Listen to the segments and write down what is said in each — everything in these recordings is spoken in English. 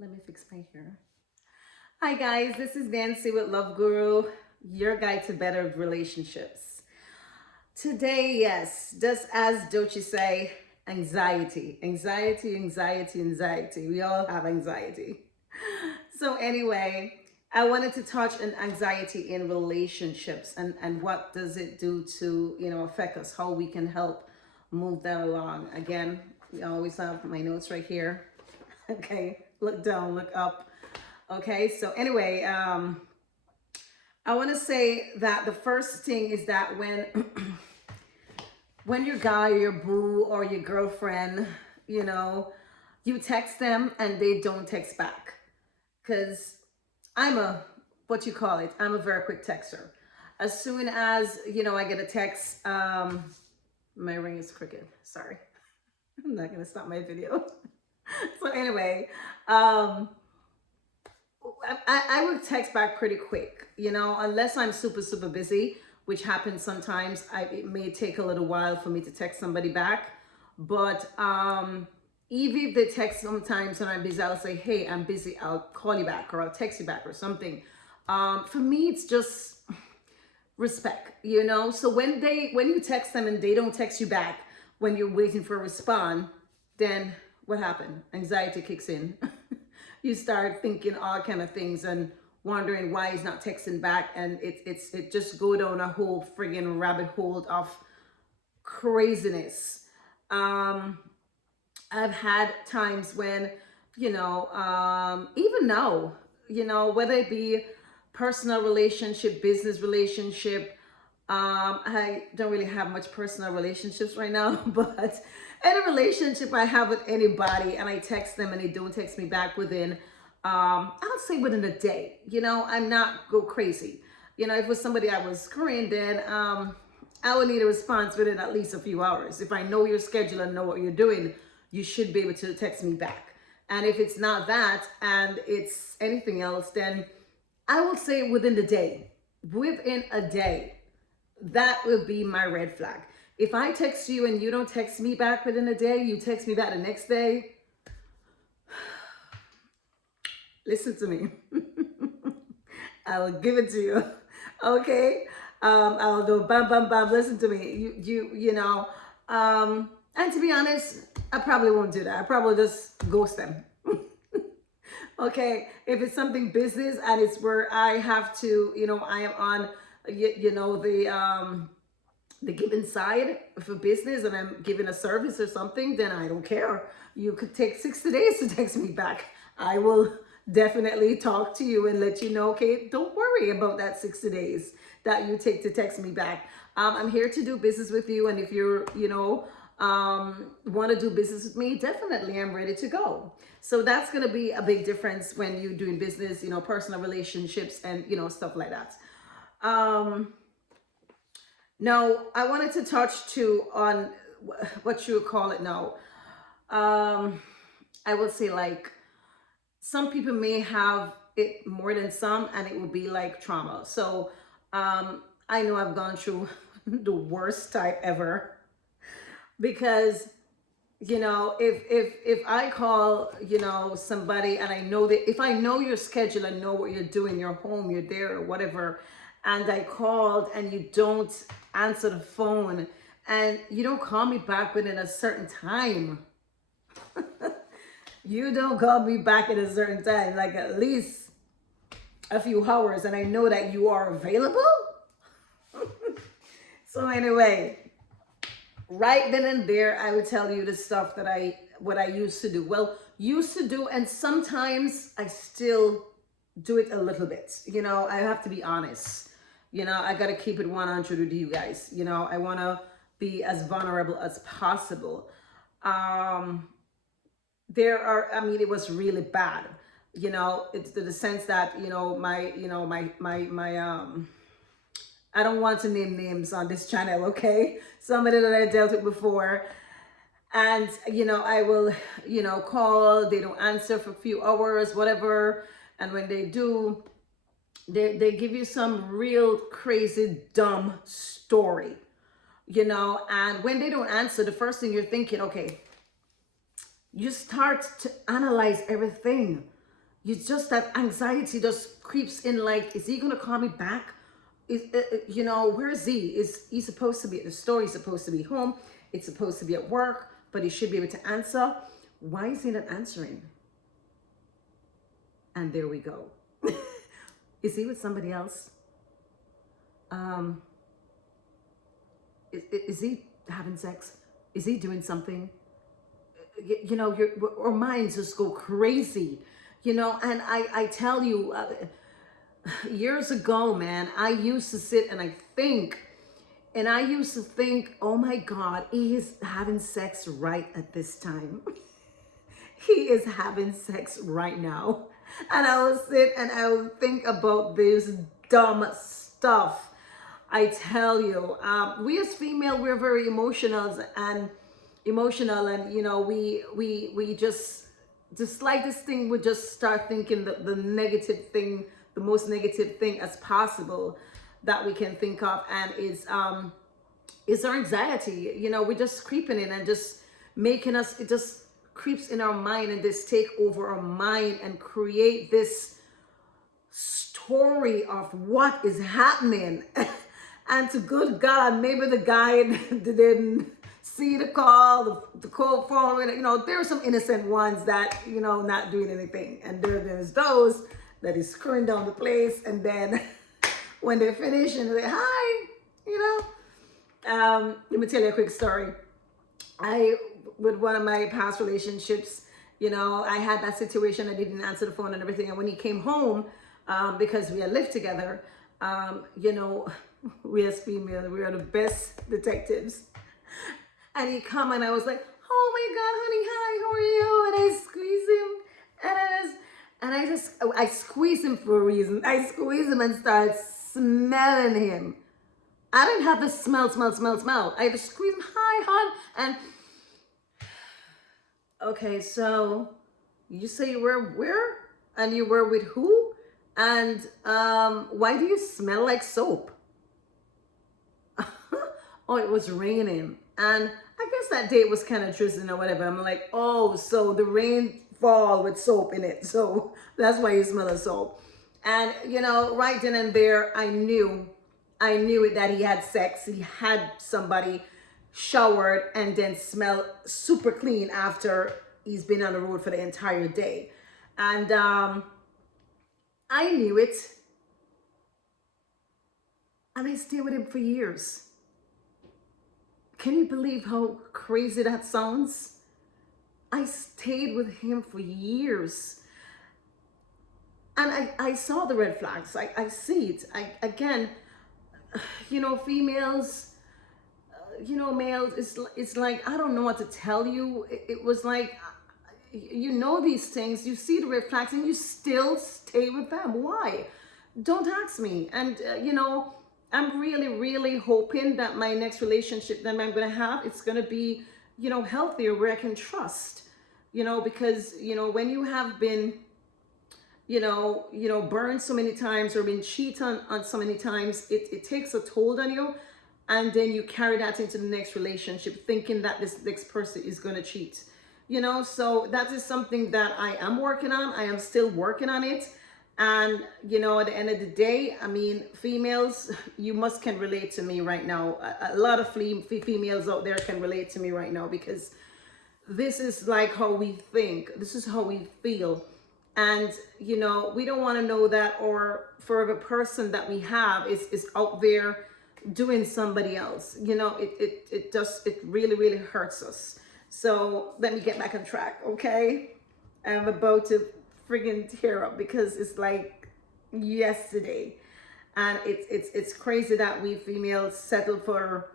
Let me fix my hair. Hi guys, this is Nancy with Love Guru, your guide to better relationships. Today, yes, just as Dochi say, anxiety, anxiety, anxiety, anxiety. We all have anxiety. So anyway, I wanted to touch on anxiety in relationships and what does it do to, affect us, how we can help move that along. Again, we always have my notes right here. Okay, look down, look up. Okay, so anyway, I want to say that the first thing is that when when your guy, your boo, or your girlfriend, you know, you text them and they don't text back. Because I'm a, what you call it, I'm a very quick texter. As soon as, I get a text, my ring is crooked. Sorry. I'm not going to stop my video. So anyway, um, I would text back pretty quick, unless I'm super, super busy, which happens sometimes. It may take a little while for me to text somebody back. But even if they text sometimes and I'm busy, I'll say, hey, I'm busy. I'll call you back or I'll text you back or something. For me, it's just respect, So when you text them and they don't text you back when you're waiting for a response, then what happened? Anxiety kicks in. You start thinking all kind of things and wondering why he's not texting back, and it just go down a whole friggin' rabbit hole of craziness. I've had times when, even now, whether it be personal relationship, business relationship, I don't really have much personal relationships right now, but any relationship I have with anybody and I text them and they don't text me back within, I'll say within a day, I'm not go crazy. If it was somebody I was current, then I would need a response within at least a few hours. If I know your schedule and know what you're doing, you should be able to text me back. And if it's not that and it's anything else, then I will say within the day. Within a day, that will be my red flag. If I text you and you don't text me back within a day, you text me back the next day, listen to me. I will give it to you. Okay? I'll do bam, bam, bam. Listen to me. And to be honest, I probably won't do that. I probably just ghost them. Okay? If it's something business and it's where I have to, I am on, the given side for business and I'm giving a service or something, then I don't care. You could take 60 days to text me back. I will definitely talk to you and let you know, okay, don't worry about that 60 days that you take to text me back. I'm here to do business with you. And if you're, want to do business with me, definitely I'm ready to go. So that's going to be a big difference when you're doing business, personal relationships and, stuff like that. Now, I wanted to touch too on what you would call it now. I would say like some people may have it more than some, and it will be like trauma. So I know I've gone through the worst type ever because if I call somebody and I know that if I know your schedule and know what you're doing, you're home, you're there or whatever, and I called and you don't answer the phone and you don't call me back within a certain time, you don't call me back at a certain time, like at least a few hours, and I know that you are available. So anyway, right then and there, I would tell you the stuff that what I used to do. Well, used to do, and sometimes I still do it a little bit. I have to be honest. I got to keep it 100 with you guys. I want to be as vulnerable as possible. It was really bad. It's to the sense that, my I don't want to name names on this channel, okay? Somebody that I dealt with before. And, I will, call, they don't answer for a few hours, whatever. And when they do, they give you some real crazy, dumb story, and when they don't answer, the first thing you're thinking, okay, you start to analyze everything. you just, that anxiety just creeps in, like, is he gonna call me back? Is where is he? Is he supposed to be at the store? He's supposed to be home. It's supposed to be at work, but he should be able to answer. Why is he not answering? And there we go. Is he with somebody else? Is he having sex? Is he doing something? Our minds just go crazy, and I tell you, years ago, man, I used to sit and I used to think, oh my God, he is having sex right at this time. He is having sex right now. And I would sit and I would think about this dumb stuff. I tell you, we as female, we're very emotional, and we just, the slightest thing, we just start thinking the negative thing, the most negative thing as possible that we can think of, and is our anxiety. We're just creeping in and just making us, it just creeps in our mind and just take over our mind and create this story of what is happening. And to good God, maybe the guy didn't see the call, the call following. There are some innocent ones that, not doing anything. And there's those that is screwing down the place. And then when they finish and they say, hi, let me tell you a quick story. With one of my past relationships, I had that situation. I didn't answer the phone and everything. And when he came home, because we had lived together, we as females, we are the best detectives. And he come and I was like, oh my God, honey, hi, how are you? And I squeeze him, and I squeeze him for a reason. I squeeze him and start smelling him. I didn't have to smell. I just squeeze him, hi, hon. And okay, so you say you were where? And you were with who? And why do you smell like soap? Oh, it was raining. And I guess that day was kind of drizzling or whatever. I'm like, oh, so the rain fall with soap in it. So that's why you smell of soap. And, right then and there, I knew it, that he had sex. He had somebody showered and then smelled super clean after he's been on the road for the entire day. And I knew it. And I stayed with him for years. Can you believe how crazy that sounds? I stayed with him for years. And I saw the red flags. I see it. Again, females, males, it's like, I don't know what to tell you. It was like, these things, you see the red flags and you still stay with them. Why? Don't ask me. And, I'm really, really hoping that my next relationship that I'm going to have, it's going to be, healthier, where I can trust, because, when you have been, burned so many times or been cheated on so many times, it takes a toll on you. And then you carry that into the next relationship, thinking that this next person is going to cheat, so that is something that I am working on. I am still working on it. And, at the end of the day, I mean, females, you can relate to me right now. A lot of females out there can relate to me right now, because this is like how we think. This is how we feel. And, we don't want to know that our forever person that we have is out there doing somebody else. It really, really hurts us. So let me get back on track, okay? I'm about to friggin' tear up, because it's like yesterday, and it's crazy that we females settle for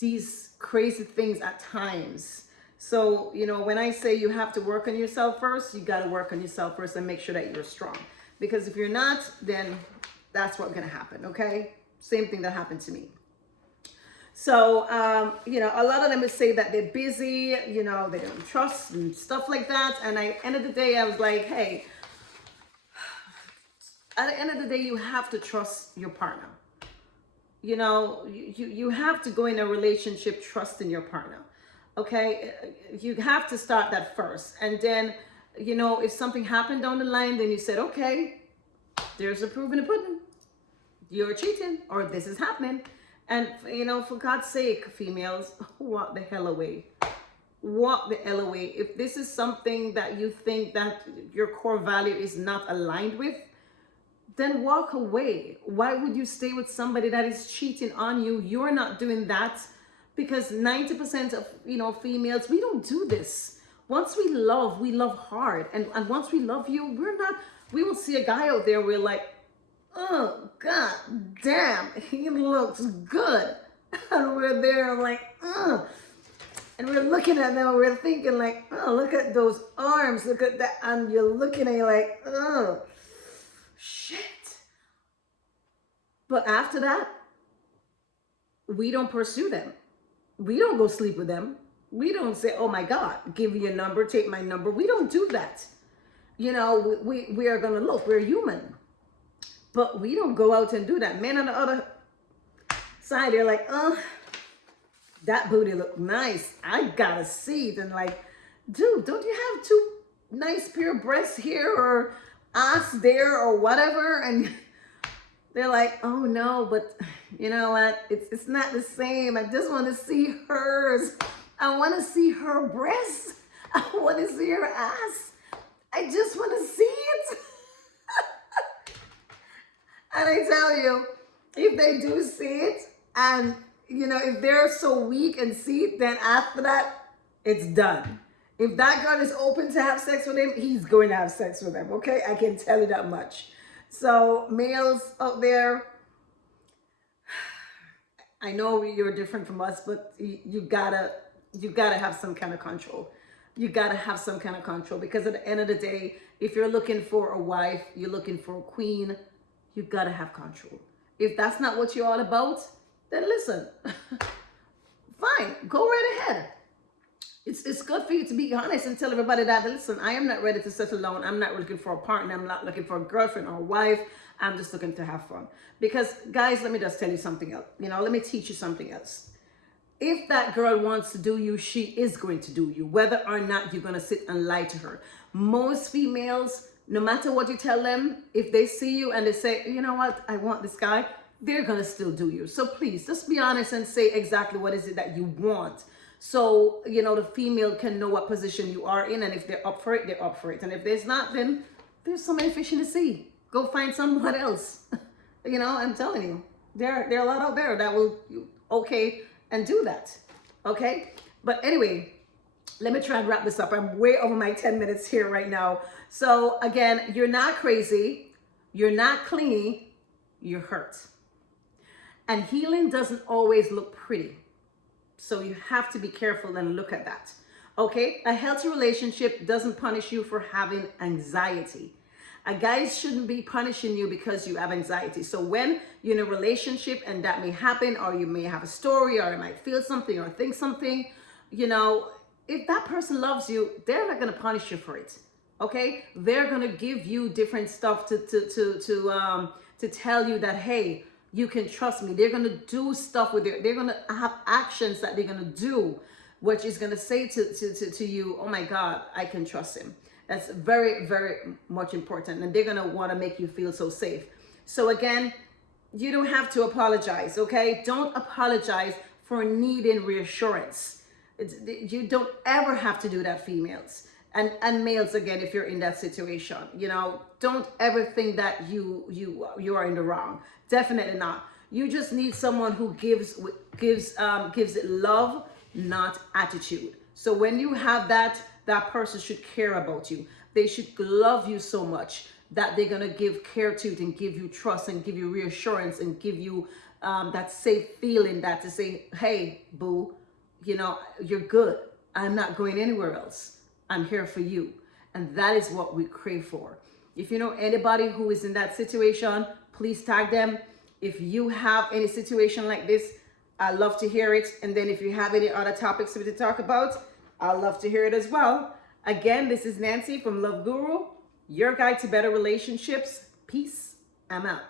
these crazy things at times. So when I say you have to work on yourself first, you got to work on yourself first and make sure that you're strong, because if you're not, then that's what's gonna happen. Okay, same thing that happened to me. So, a lot of them would say that they're busy, they don't trust and stuff like that. And at the end of the day, I was like, hey, at the end of the day, you have to trust your partner. You have to go in a relationship trusting your partner. Okay, you have to start that first, and then if something happened down the line, then you said, okay, there's a proof in the pudding. You're cheating, or this is happening. And, for God's sake, females, walk the hell away. Walk the hell away. If this is something that you think that your core value is not aligned with, then walk away. Why would you stay with somebody that is cheating on you? You're not doing that, because 90% of, females, we don't do this. Once we love hard. And once we love you, we will see a guy out there, we're like, oh, God damn, he looks good. And we're there like, ugh. And we're looking at them, we're thinking like, oh, look at those arms, look at that. And you're looking at you like, oh, shit. But after that, we don't pursue them. We don't go sleep with them. We don't say, oh my God, give me your number, take my number. We don't do that. We are going to look, we're human. But we don't go out and do that. Men on the other side, they're like, oh, that booty look nice. I gotta see it. And like, dude, don't you have two nice pair of breasts here or ass there or whatever? And they're like, oh no, but you know what? It's not the same. I just want to see hers. I want to see her breasts. I want to see her ass. I just want to see it. And I tell you, if they do see it, and if they're so weak and see it, then after that, it's done. If that girl is open to have sex with him, he's going to have sex with them. Okay, I can tell you that much. So males out there, I know you're different from us, but you gotta have some kind of control. You gotta have some kind of control, because at the end of the day, if you're looking for a wife, you're looking for a queen, you gotta have control. If that's not what you're all about, then listen, fine, go right ahead. It's good for you to be honest and tell everybody that, listen, I am not ready to settle down. I'm not looking for a partner. I'm not looking for a girlfriend or a wife. I'm just looking to have fun. Because guys, let me just tell you something else. Let me teach you something else. If that girl wants to do you, she is going to do you, whether or not you're going to sit and lie to her. Most females, no matter what you tell them, if they see you and they say, you know what, I want this guy, they're going to still do you. So please, just be honest and say exactly what is it that you want. So, the female can know what position you are in. And if they're up for it, they're up for it. And if there's not, then there's so many fish in the sea. Go find someone else. I'm telling you, there are a lot out there that will okay and do that. Okay. But anyway, let me try and wrap this up. I'm way over my 10 minutes here right now. So again, you're not crazy. You're not clingy. You're hurt. And healing doesn't always look pretty. So you have to be careful and look at that. Okay? A healthy relationship doesn't punish you for having anxiety. A guy shouldn't be punishing you because you have anxiety. So when you're in a relationship and that may happen, or you may have a story, or you might feel something or think something, if that person loves you, they're not going to punish you for it. Okay? They're going to give you different stuff to tell you that, hey, you can trust me. They're going to do stuff with you. They're going to have actions that they're going to do, which is going to say to you, oh my God, I can trust him. That's very, very much important. And they're going to want to make you feel so safe. So again, you don't have to apologize, okay? Don't apologize for needing reassurance. You don't ever have to do that, females. And males, again, if you're in that situation, don't ever think that you are in the wrong. Definitely not. You just need someone who gives it love, not attitude. So when you have that person should care about you. They should love you so much that they're gonna give care to it and give you trust and give you reassurance and give you that safe feeling, that to say, hey, boo, you're good. I'm not going anywhere else. I'm here for you. And that is what we crave for. If you know anybody who is in that situation, please tag them. If you have any situation like this, I'd love to hear it. And then if you have any other topics to talk about, I'd love to hear it as well. Again, this is Nancy from Love Guru, your guide to better relationships. Peace. I'm out.